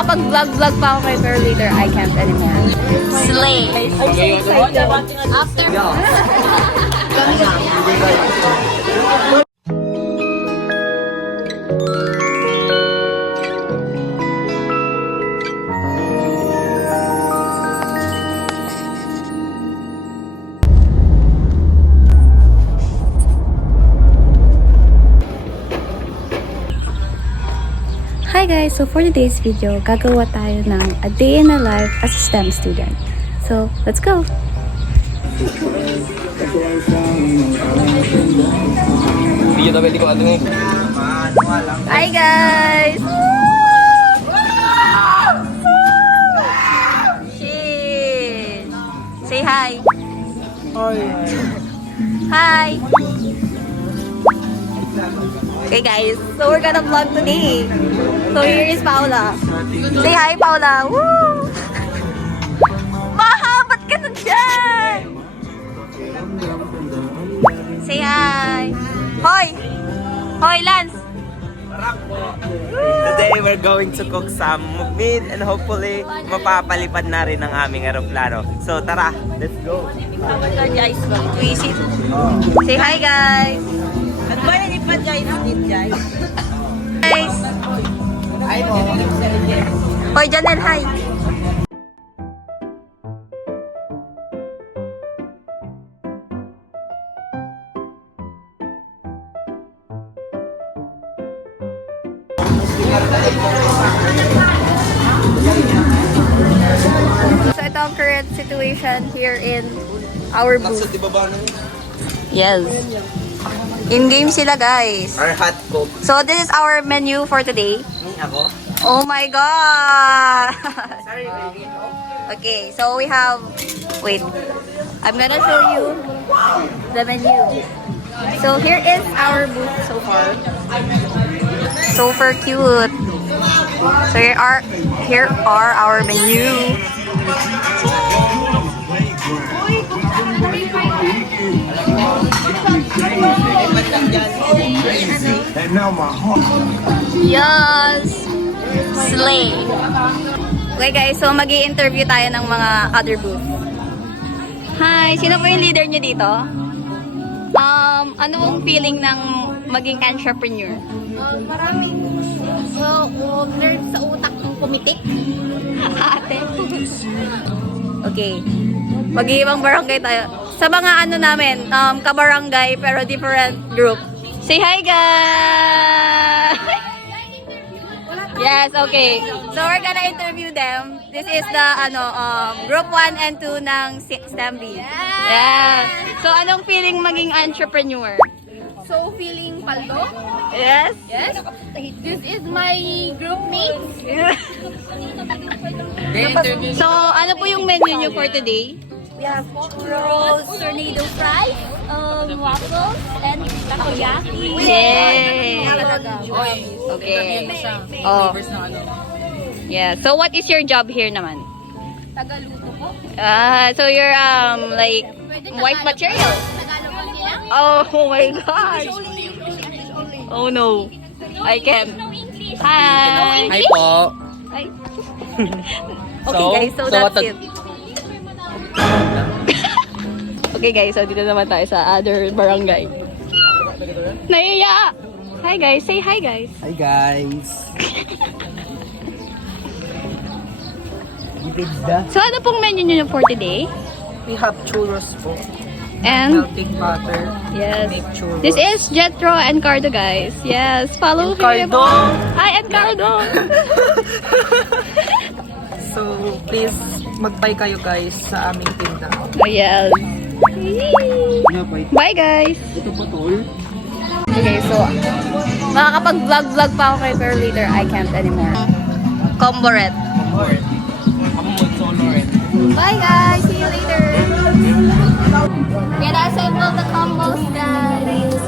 Makakapag-vlog pa ako kay pero later I can't anymore. Slay! I'm so excited. After... Hi guys! So for today's video, gagawa tayo ng a day in a life as a STEM student. So, let's go! Hi guys! Shit! Say hi! Hi! Okay guys, so we're gonna vlog today. So here is Paula. Say hi Paula! Woo! Maha! Ba't ka nandyan? Say hi! Hoy! Hoy Lance! Today we're going to cook some meat and hopefully mapapalipad na rin ang aming aeroplano. So tara, let's go! Say hi guys! Guys! Hoy Janel, hi! So ito ang current situation here in our booth. Yes. In-game sila guys. Our hot cook. So this is our menu for today. Ako? Oh my god! Sorry baby. Okay, so we have... Wait. I'm gonna show you the menu. So here is our booth so far. Super cute. So here are our menu. Yes! Slay! Okay guys, so mag-i-interview tayo ng mga other booth. Hi! Sino po yung leader nyo dito? Ano ang feeling ng maging entrepreneur? Maraming nerves sa utak ng pumitik. Ate. Okay. Mag-iibang barangay tayo. Sa mga ano namin, kabarangay pero different group. Say hi guys! Yes, okay. So we're gonna interview them. This is the group 1 and 2 ng STEMB. Yeah. So anong feeling maging entrepreneur? So, feeling paldo? Yes. Yes. This is my group mate. So ano po yung menu nyo for today? We have rolls, tornado fries, waffles, and takoyaki. Yay! Okay. Oh. Yeah. So what is your job here naman? Tagaluto po. So you're like white material. Tagalog lang sila. Oh my gosh. Oh no. I can't. Hi. Hi po. Hi. Okay guys, so that's it. Okay guys, so dito naman tayo sa other barangay. Naiya! Hi guys, say hi guys. Hi guys. Pizza. So ano pong menu nyo for today? We have churros po. And Melting butter. yes, Make churros. this is Jetro and Cardo guys. Yes, follow him. Cardo. Hi, and Cardo. So please mag-buy kayo guys sa aming tinda. Oh yes. Bye guys. Ito po tol. Okay, so makakapag-vlog pa ako kay pero later I can't anymore. Combo red. Bye guys, see you later. Can I assemble the combos guys?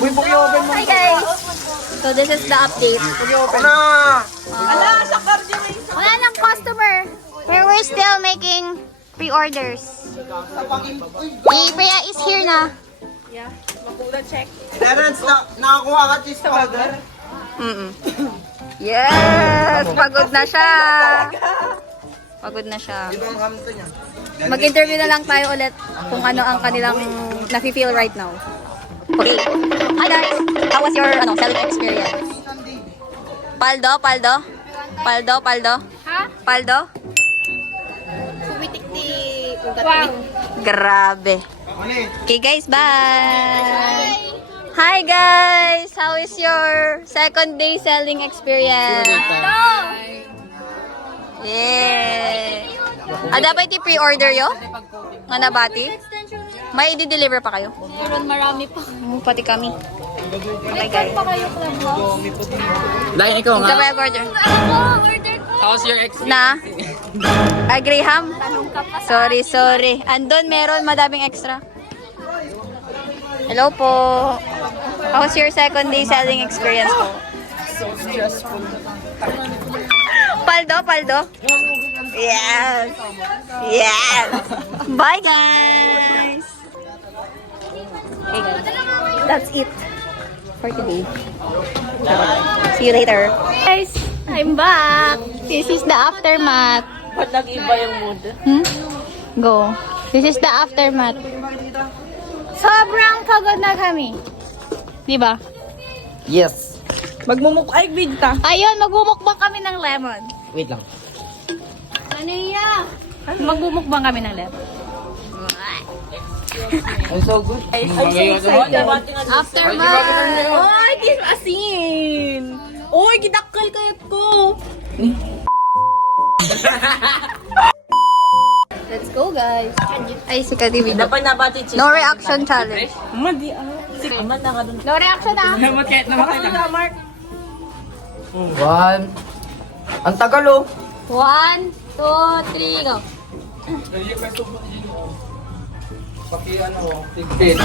Hi guys! So this is the update. Wala nang customer. We're still making pre-orders. Priya is here na. Terence, nakakuha ka cheese powder? Yes! Pagod na siya. Pagod na siya. Mag-interview na lang tayo ulit kung ano ang kanilang nafe-feel right now. Okay. Hi guys! How was your selling experience? Paldo? Ha? Paldo? Sumitik di ugat. Grabe. Okay guys, bye! Hi guys! How is your second day selling experience? Yeah! Dapat i-pre-order yo? Nga nabati? May i-deliver pa kayo? Meron marami pa. Pati kami. Okay guys. Pa kayo clubhouse? Lain ikaw Ito nga. ba yung order? Ako, order ko. How's your ex? Na? Graham? Tanong ka pa. Sorry. Andun meron madaming extra. Hello po. How's your second day selling experience po? So stressful. Paldo? Yes! Bye guys! Okay guys, that's it for today. See you later. Guys, I'm back. This is the aftermath. Ba't nag-iba yung mood? Go. This is the aftermath. Sobrang pagod na kami. Diba? Yes. Ay, bigta. Ayun, magmumukbang kami ng lemon. Wait lang. Ano yan? Magmumukbang kami ng lemon. I'm so good. I'm so excited. Aftermath! Oy, kiss asin. Oy, gidakkel kayo ko. Let's go, guys. Ay, si Kativi. Dapat nabati cheese. No reaction challenge. Madi Aman na ka dun. No reaction ah. Mark. One. Ang tagal oh. 1, 2, 3, go. Tigpit.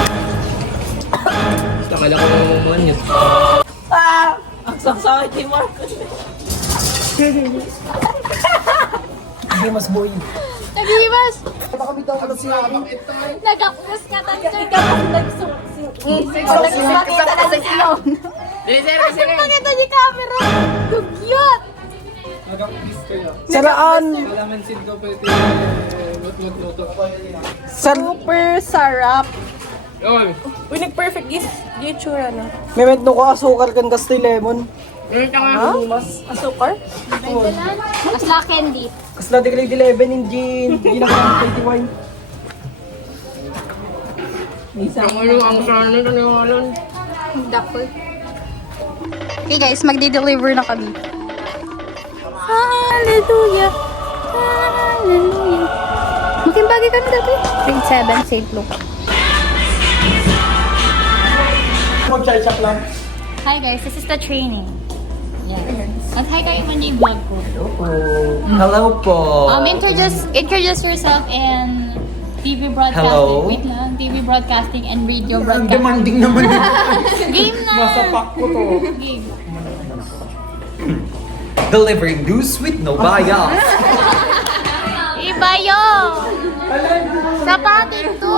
Tagal ako naman yun. Ang sangsakit ni Mark. Hindi mas boy. Nagimas! Baka bitaw ka na siya. Nagapos ka tanser ka pang nagsumakita na sa silong. Pakita niyo camera. Cute! Saraan. Super sarap. Uy, nag-perfect is itsura na. May no ko asukar kan kastoy lemon. Mas asukar? Asla candy. Kasla di grade 11 in gin. Hindi na ka 21. Dapol. Okay guys, magdi-deliver na kami. Hallelujah! Hallelujah! Makimbagi kami dati. Grade 7, St. Luke. Mag-chai-chak lang. Hi guys, this is the training. Yes. At hi kayo man yung vlog ko. Hello po. Introduce yourself and TV broadcasting. Hello. Wait lang. TV broadcasting and radio broadcasting. Demanding naman yun. Game na! Masapak ko to. Game. Delivering news with no bias. Iba yun! Sapatin to!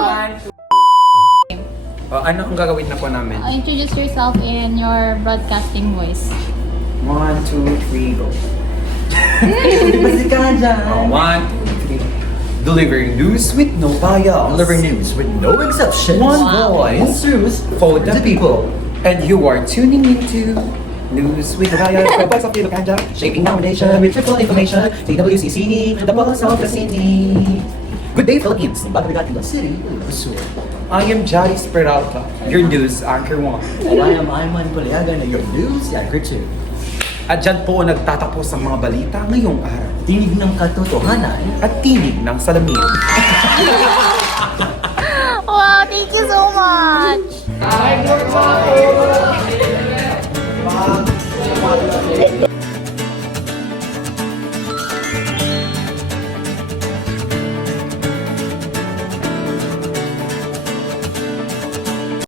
Ano ang gagawin na po namin? Introduce yourself in your broadcasting voice. 1, 2, 3, go. Basi ka dyan. 1, 2, 3. Delivering news with no bias. Delivering news with no exceptions. One voice Truth for the people. And you are tuning into News with no bias. Robots of Filipanda. Shaping our nation with triple information. DWCC, the boss of the city. Good day, Philippines. Bago natin ang city, Sur. I am Jadis Peralta, your news anchor 1. And I am Ayman Puliagan, your news anchor 2. At dyan po nagtatapos ang mga balita ngayong araw. Tinig ng katotohanan. At tinig ng salamin. Wow, thank you so much!